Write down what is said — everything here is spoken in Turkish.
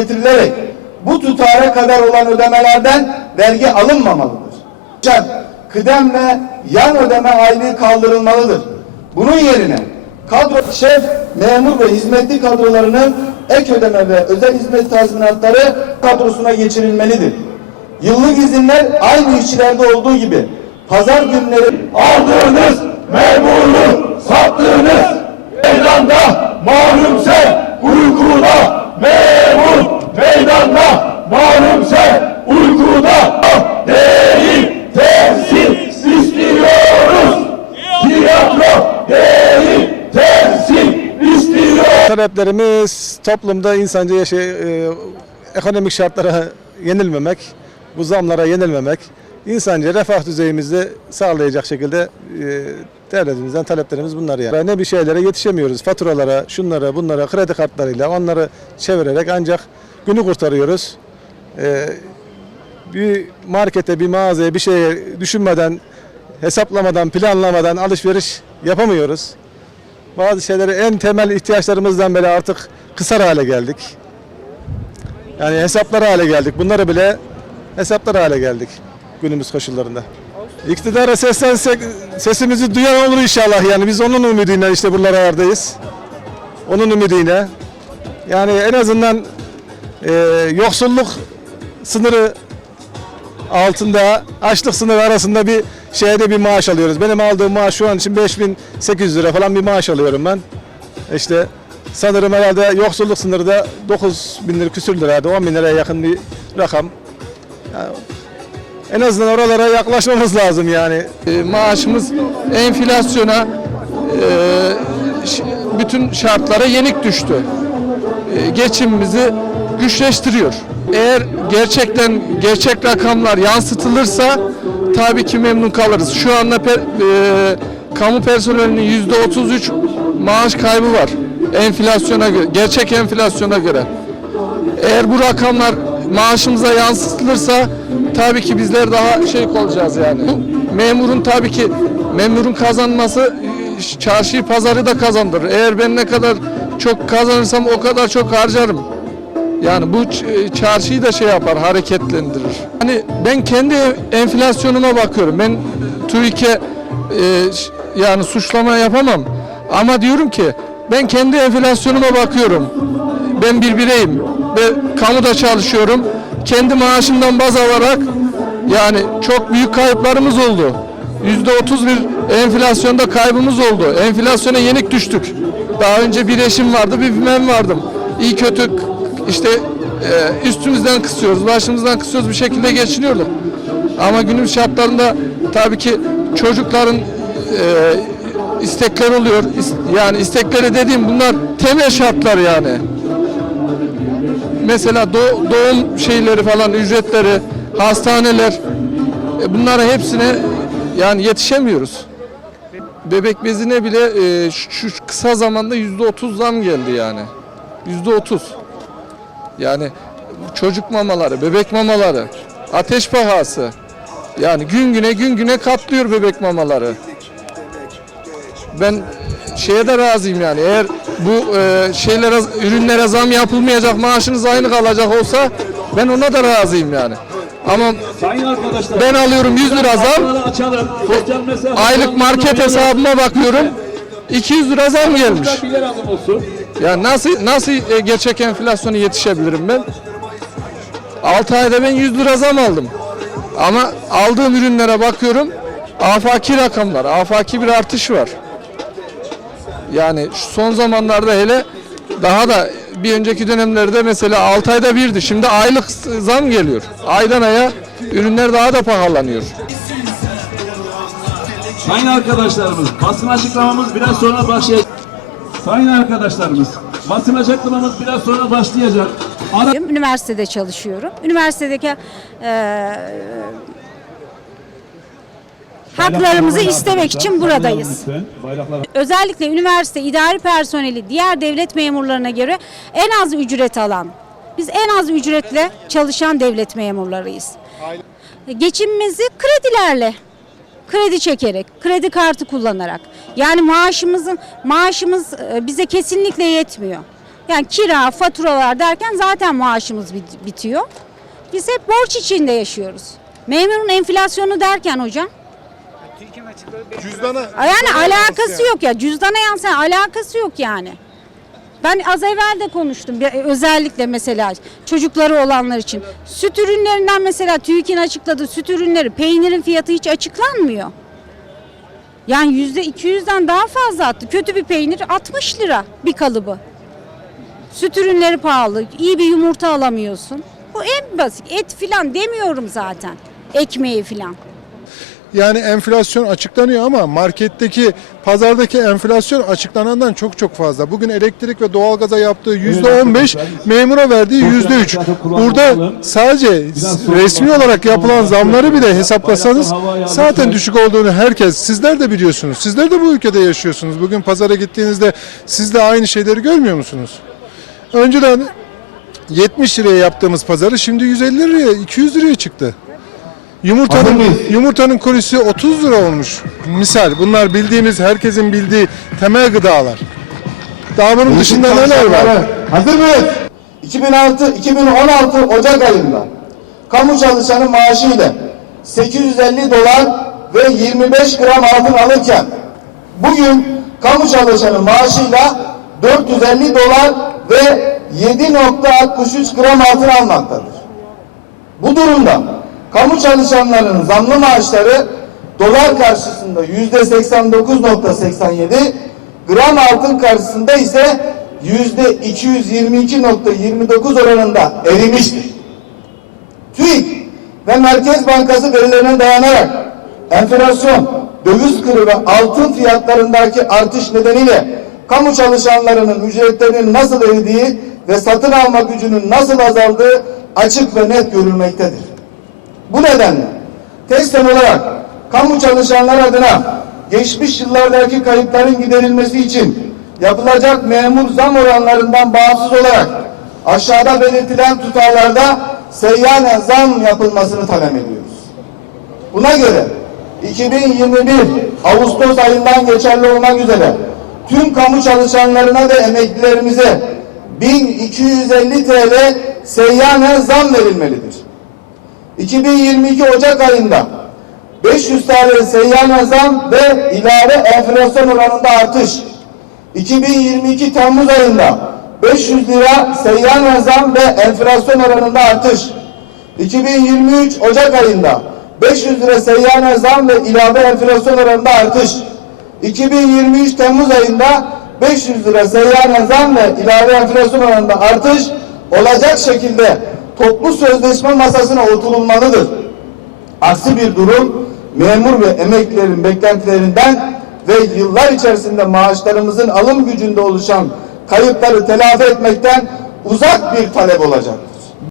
getirilerek bu tutara kadar olan ödemelerden vergi alınmamalıdır. Kıdemle yan ödeme aylığı kaldırılmalıdır. Bunun yerine kadro şef, memur ve hizmetli kadrolarının ek ödeme ve özel hizmet tazminatları kadrosuna geçirilmelidir. Yıllık izinler aynı işçilerde olduğu gibi pazar günleri aldığınız memurluğu sattığınız meydanda malum sen uykuda memur meydanda malum sen uykuda değil temsil istiyoruz. Tiyatro değil temsil istiyoruz. Taleplerimiz toplumda insanca yaşay, e, ekonomik şartlara yenilmemek, bu zamlara yenilmemek, insanca refah düzeyimizi sağlayacak şekilde e, devletimizden taleplerimiz bunlar yani. Ne bir şeylere yetişemiyoruz, faturalara, şunlara, bunlara, kredi kartlarıyla onları çevirerek ancak günü kurtarıyoruz. E, bir markete, bir mağazaya bir şey düşünmeden, hesaplamadan, planlamadan alışveriş yapamıyoruz. Bazı şeyleri en temel ihtiyaçlarımızdan beri artık kısar hale geldik. Yani hesaplar hale geldik. Bunları bile hesaplar hale geldik günümüz koşullarında. İktidara seslensek sesimizi duyan olur inşallah yani biz onun ümidiyle işte buralardayız. Onun ümidiyle. Yani en azından e, yoksulluk sınırı altında açlık sınırı arasında bir şeyde bir maaş alıyoruz. Benim aldığım maaş şu an için 5800 lira falan bir maaş alıyorum ben. İşte sanırım herhalde yoksulluk sınırı da 9000 lira küsür liraydı. 10 bin liraya yakın bir rakam. Yani en azından oralara yaklaşmamız lazım yani. E, maaşımız enflasyona e, bütün şartlara yenik düştü. E, geçimimizi güçleştiriyor. Eğer gerçekten gerçek rakamlar yansıtılırsa tabii ki memnun kalırız. Şu anda pe- e, kamu personelinin yüzde 33 maaş kaybı var. Enflasyona göre, gerçek enflasyona göre. Eğer bu rakamlar maaşımıza yansıtılırsa tabii ki bizler daha şey olacağız yani. Memurun tabii ki memurun kazanması çarşıyı pazarı da kazandırır. Eğer ben ne kadar çok kazanırsam o kadar çok harcarım. Yani bu çarşıyı da şey yapar, hareketlendirir. Hani ben kendi enflasyonuma bakıyorum. Ben TÜİK'e e, yani suçlama yapamam. Ama diyorum ki ben kendi enflasyonuma bakıyorum. Ben bir bireyim ve kamuda çalışıyorum. Kendi maaşımdan baz alarak yani çok büyük kayıplarımız oldu. Yüzde otuz bir enflasyonda kaybımız oldu. Enflasyona yenik düştük. Daha önce bir eşim vardı, bir ben vardım. İyi kötü işte e, üstümüzden kısıyoruz, başımızdan kısıyoruz bir şekilde geçiniyorduk. Ama günümüz şartlarında tabii ki çocukların e, istekler oluyor. Yani istekleri dediğim bunlar temel şartlar yani. Mesela doğ- doğum şeyleri falan, ücretleri, hastaneler e, bunlara hepsine yani yetişemiyoruz. Bebek bezine bile e, şu, şu kısa zamanda yüzde otuz zam geldi yani. Yüzde otuz. Yani çocuk mamaları, bebek mamaları, ateş pahası. Yani gün güne gün güne katlıyor bebek mamaları. Ben şeye de razıyım yani eğer bu e, şeylere ürünlere zam yapılmayacak maaşınız aynı kalacak olsa ben ona da razıyım yani. Ama ben alıyorum 100 lira zam aylık market hesabıma bakıyorum 200 lira zam gelmiş. Ya nasıl nasıl e, gerçek enflasyona yetişebilirim ben? 6 ayda ben 100 lira zam aldım. Ama aldığım ürünlere bakıyorum afaki rakamlar, afaki bir artış var. Yani şu son zamanlarda hele daha da bir önceki dönemlerde mesela 6 ayda birdi. Şimdi aylık zam geliyor. Aydan aya ürünler daha da pahalanıyor. Sayın arkadaşlarımız basın açıklamamız biraz sonra başlayacak. Sayın arkadaşlarımız basın açıklamamız biraz sonra başlayacak. Ara Üniversitede çalışıyorum. Üniversitedeki eee haklarımızı istemek için buradayız. Özellikle üniversite idari personeli diğer devlet memurlarına göre en az ücret alan, biz en az ücretle çalışan devlet memurlarıyız. Geçimimizi kredilerle, kredi çekerek, kredi kartı kullanarak. Yani maaşımızın maaşımız e, bize kesinlikle yetmiyor. Yani kira, faturalar derken zaten maaşımız bit- bitiyor. Biz hep borç içinde yaşıyoruz. Memurun enflasyonu derken hocam. Cüzdana Yani alakası yok ya. Cüzdana yansıyan alakası yok yani. Ben az evvel de konuştum. Bir- Özellikle mesela çocukları olanlar için. Süt ürünlerinden mesela TÜİK'in açıkladığı süt ürünleri, peynirin fiyatı hiç açıklanmıyor. Yani yüzde 200'den daha fazla attı. Kötü bir peynir 60 lira bir kalıbı. Süt ürünleri pahalı. iyi bir yumurta alamıyorsun. Bu en basit. Et filan demiyorum zaten. Ekmeği filan. Yani enflasyon açıklanıyor ama marketteki pazardaki enflasyon açıklanandan çok çok fazla. Bugün elektrik ve doğalgaza yaptığı yüzde 15, memura verdiği yüzde 3. Burada sadece resmi olarak yapılan zamları bile hesaplasanız zaten düşük olduğunu herkes sizler de biliyorsunuz. Sizler de bu ülkede yaşıyorsunuz. Bugün pazara gittiğinizde siz de aynı şeyleri görmüyor musunuz? Önceden 70 liraya yaptığımız pazarı şimdi 150 liraya, 200 liraya çıktı. Yumurtanın yumurtanın kolisi 30 lira olmuş. Misal bunlar bildiğimiz herkesin bildiği temel gıdalar. Daha bunun dışında neler var? Hazır mıyız? 2006-2016 Ocak ayında kamu çalışanı maaşı ile 850 dolar ve 25 gram altın alırken bugün kamu çalışanı maaşıyla 450 dolar ve 7.63 gram altın almaktadır. Bu durumda kamu çalışanlarının zamlı maaşları dolar karşısında yüzde 89.87, gram altın karşısında ise yüzde 222.29 oranında erimiştir. TÜİK ve Merkez Bankası verilerine dayanarak enflasyon, döviz kuru ve altın fiyatlarındaki artış nedeniyle kamu çalışanlarının ücretlerinin nasıl eridiği ve satın alma gücünün nasıl azaldığı açık ve net görülmektedir. Bu nedenle teslim olarak kamu çalışanlar adına geçmiş yıllardaki kayıpların giderilmesi için yapılacak memur zam oranlarından bağımsız olarak aşağıda belirtilen tutarlarda seyyanen zam yapılmasını talep ediyoruz. Buna göre 2021 Ağustos ayından geçerli olmak üzere tüm kamu çalışanlarına ve emeklilerimize 1250 TL seyyanen zam verilmelidir. 2022 Ocak ayında 500 TL seyyanen zam ve ilave enflasyon oranında artış. 2022 Temmuz ayında 500 lira seyyanen zam ve enflasyon oranında artış. 2023 Ocak ayında 500 lira seyyanen zam ve ilave enflasyon oranında artış. 2023 Temmuz ayında 500 lira seyyanen zam ve ilave enflasyon oranında artış olacak şekilde toplu sözleşme masasına oturulmalıdır. Aksi bir durum memur ve emeklilerin beklentilerinden ve yıllar içerisinde maaşlarımızın alım gücünde oluşan kayıpları telafi etmekten uzak bir talep olacaktır.